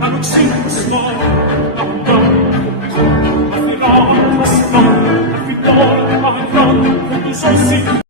I would sing a song. I'm done. I feel all the song. I feel all I'm done.